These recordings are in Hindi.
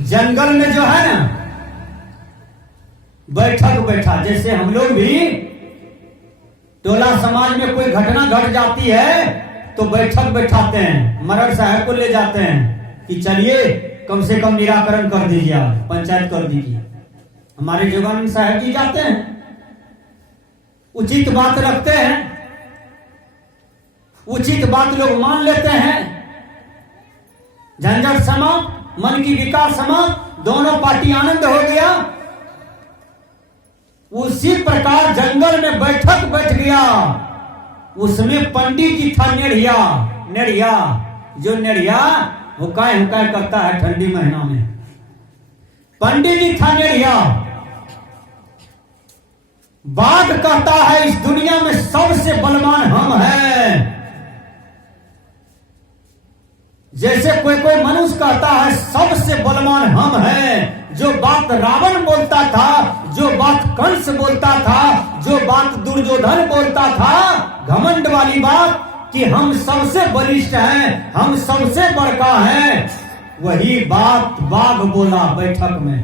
जंगल में जो है ना बैठक बैठा, जैसे हम लोग भी टोला समाज में कोई घटना घट जाती है तो बैठक बैठाते हैं, मरड़ साहब को ले जाते हैं कि चलिए कम से कम निराकरण कर दीजिए, आप पंचायत कर दीजिए। हमारे जवान साहब जी जाते हैं, उचित बात रखते हैं, उचित बात लोग मान लेते हैं, झंझट समाप्त, मन की विकास समाप्त, दोनों पार्टी आनंद हो गया। उसी प्रकार जंगल में बैठक बैठ गया, उसमें पंडित जी था नेड़िया, नेड़िया जो नेड़िया हुकाय हुकाय करता है ठंडी महीना में, पंडित जी था नेड़िया। बाघ कहता है इस दुनिया में सबसे बलवान हम हैं, जैसे कोई कोई मनुष्य कहता है सबसे बलवान हम हैं। जो बात रावण बोलता था, जो बात कंस बोलता था, जो बात दुर्योधन बोलता था, घमंड वाली बात कि हम सबसे बलिष्ठ हैं, हम सबसे बड़का हैं, वही बात बाघ बोला बैठक में।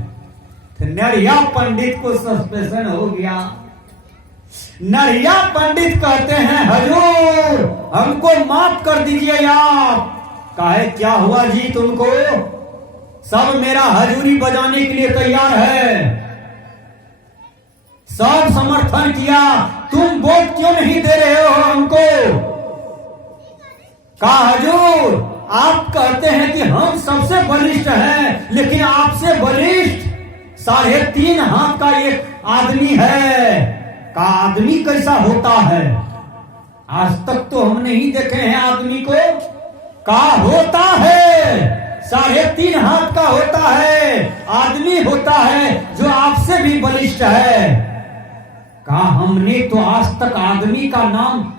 तो नरिया पंडित को सस्पेंशन हो गया। नरिया पंडित कहते हैं हजूर हमको माफ कर दीजिए आप। काहे क्या हुआ जी तुमको? सब मेरा हजूरी बजाने के लिए तैयार है, सब समर्थन किया, तुम वोट क्यों नहीं दे रहे हो हमको? कहा हजूर आप कहते हैं कि हम सबसे बलिष्ठ हैं, लेकिन आपसे बलिष्ठ 3.5 हाथ का एक आदमी है। का आदमी कैसा होता है? आज तक तो हम नहीं देखे हैं आदमी को। का होता है 3.5 हाथ का होता है, आदमी होता है जो आपसे भी बलिष्ठ है। का हमने तो आज तक आदमी का नाम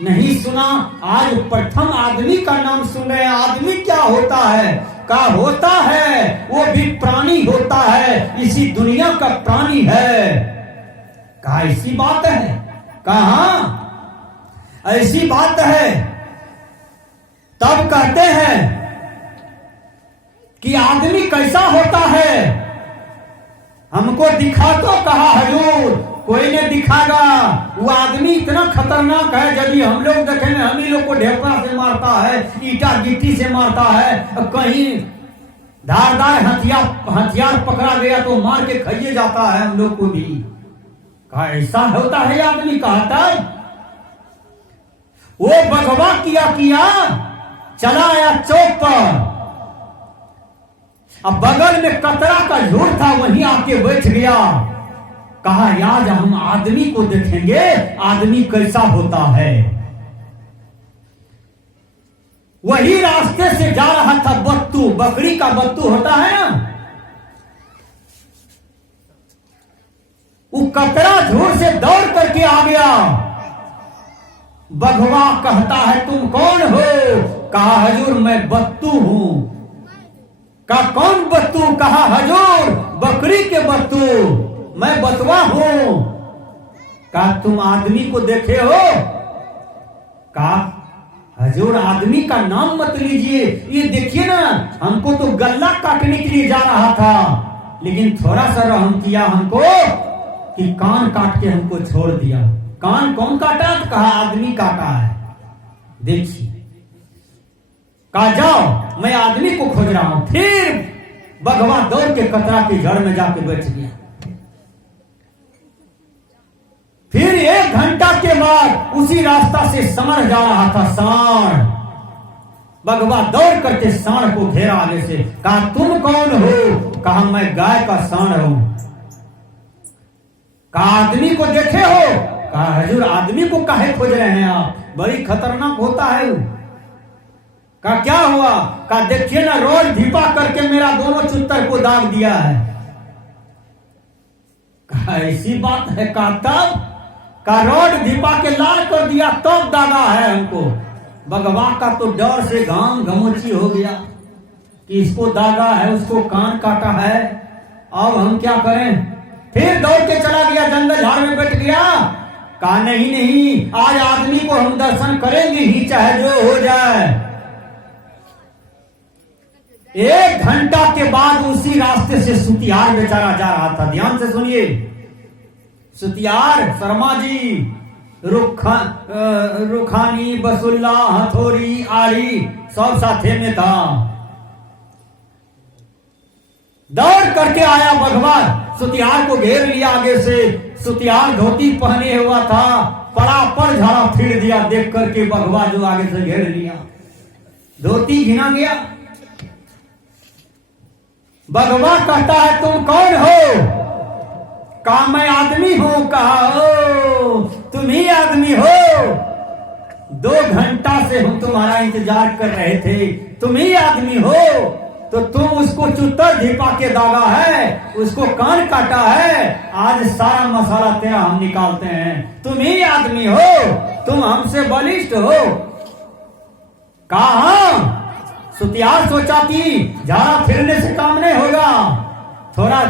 नहीं सुना, आज प्रथम आदमी का नाम सुन रहे हैं। आदमी क्या होता है? का होता है वो भी प्राणी होता है, इसी दुनिया का प्राणी है। का ऐसी बात है? कहा ऐसी बात है? तब कहते हैं कि आदमी कैसा होता है हमको दिखा दो। कहा हजूर कोई ने दिखागा, वो आदमी इतना खतरनाक है, यदि हम लोग देखेंगे हम ही लोग को ढेपा से मारता है, ईटा गिट्टी से मारता है, कहीं धारदार हथियार पकड़ा गया तो मार के खाइए जाता है हम लोग को भी। कहा ऐसा होता है आदमी? कहा तब वो बगवा किया चला आया चौक पर, अब बगल में कतरा का झूठ था, वहीं आके बैठ गया। कहा आज हम आदमी को देखेंगे, आदमी कैसा होता है। वही रास्ते से जा रहा था बत्तू, बकरी का बत्तू होता है ना, वो कतरा झूठ से दौड़ करके आ गया। बघवा कहता है तुम कौन हो? कहा हजूर मैं बत्तू हूं। का कौन बत्तू? कहा हजूर बकरी के बत्तू, मैं बतवा हूं। का तुम आदमी को देखे हो? का हजूर आदमी का नाम मत लीजिए, ये देखिए ना हमको तो गल्ला काटने के लिए जा रहा था, लेकिन थोड़ा सा रहम किया हमको कि कान काट के हमको छोड़ दिया। कान कौन काटा? कहा आदमी काटा है। देखिए कहा जाओ मैं आदमी को खोज रहा हूं। फिर बघवा दौड़ के कतरा की जड़ में जाके बैठ गया। फिर 1 घंटा के बाद उसी रास्ता से सांड जा रहा था, सांड। बघवा दौड़ करके सांड को घेरा आगे से। कहा तुम कौन हो? कहा मैं गाय का सांड हूं। कहा आदमी को देखे हो? कहा हजूर आदमी को काहे खोज रहे हैं आप? बड़ी खतरनाक होता है। का क्या हुआ? का देखिए ना रोड ढीपा करके मेरा दोनों चुत्तर को दाग दिया है। का ऐसी बात है? का तब? का रोड ढीपा के लाल कर दिया तब दागा है हमको। बगवा का तो डर से घाम घमोची हो गया कि इसको दागा है, उसको कान काटा है, अब हम क्या करें? फिर दौड़ के चला गया, जंगल झाड़ में बैठ गया। कहा नहीं आज आदमी को हम दर्शन करेंगे ही, चाहे जो हो जाए। 1 घंटा के बाद उसी सुतियार बेचारा जा रहा था। ध्यान से सुनिए, सुतियार शर्मा जी रुखानी बसुल्ला हथौड़ी आड़ी सब साथे में था। दौड़ करके आया बघवा, सुतियार को घेर लिया आगे से। सुतियार धोती पहने हुआ था, पड़ा पर झाड़ा फिर दिया देख करके बघवा जो आगे से घेर लिया। धोती घिना गया। बघवा कहता है तुम कौन हो? कहा मैं आदमी हूं। कहा ओ तुम ही आदमी हो, 2 घंटा से हम तुम्हारा इंतजार कर रहे थे, तुम ही आदमी हो। तो तुम उसको चुत्तर धिपा के दागा है, उसको कान काटा है, आज सारा मसाला तेरा हम निकालते हैं। तुम ही आदमी हो, तुम हमसे बलिष्ठ हो। कहा सुतियार सोचा कि झाड़ा फिरने से काम नहीं होगा, थोड़ा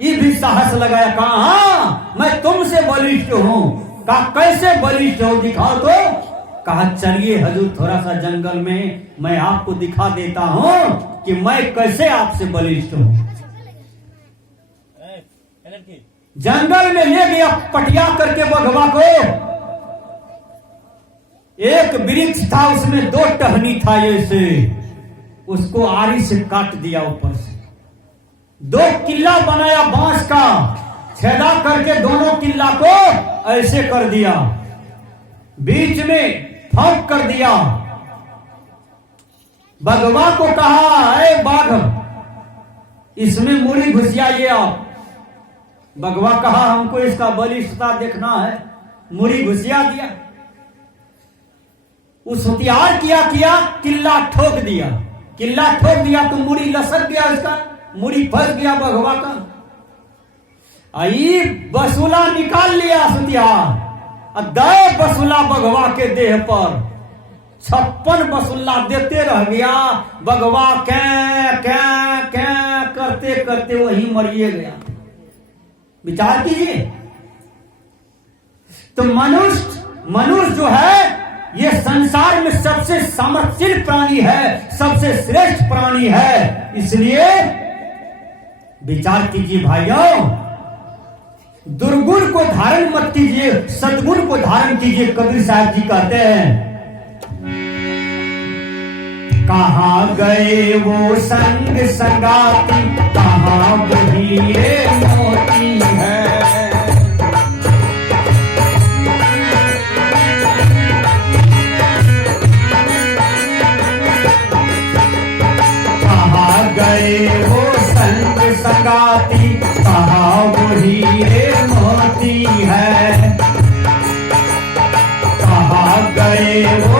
ये भी साहस लगाया। कहा मैं तुमसे बलिष्ठ हूं। कहा कैसे बलिष्ठ हो, दिखाओ तो। कहा चलिए हजूर थोड़ा सा जंगल में मैं आपको दिखा देता हूं कि मैं कैसे आपसे बलिष्ठ हूं। जंगल में ले गया पटिया करके बघवा को। एक वृक्ष था, उसमें 2 टहनी था, ऐसे उसको आरी से काट दिया ऊपर से। 2 किला बनाया बांस का, छेदा करके दोनों किला को ऐसे कर दिया, बीच में फंक कर दिया। बघवा को कहा अरे बाघ इसमें मुड़ी घुसियाइए आप। बघवा कहा हमको इसका बलिष्ठता देखना है, मुड़ी घुसिया दिया। उस हथियार किया किला ठोक दिया। किला ठोक दिया तो मुड़ी लसक गया, इसका मुड़ी फंस गया बघवा का। आई बसुला निकाल लिया सुतियार, दे बसुला बघवा के देह पर। 56 बसुल्ला देते रह गया। बघवा क्या करते करते वही मरिए गया। विचार कीजिए, तो मनुष्य जो है ये संसार में सबसे सामर्थ्यशील प्राणी है, सबसे श्रेष्ठ प्राणी है। इसलिए विचार कीजिए भाइयों, दुर्गुण को धारण मत कीजिए, सद्गुण को धारण कीजिए। कबीर साहब जी कहते हैं कहाँ गए वो संग संगाती, कहाँ वही ये मोती है। कहाँ गए वो संग संगाती, कहाँ वही ये मोती है। कहाँ गए वो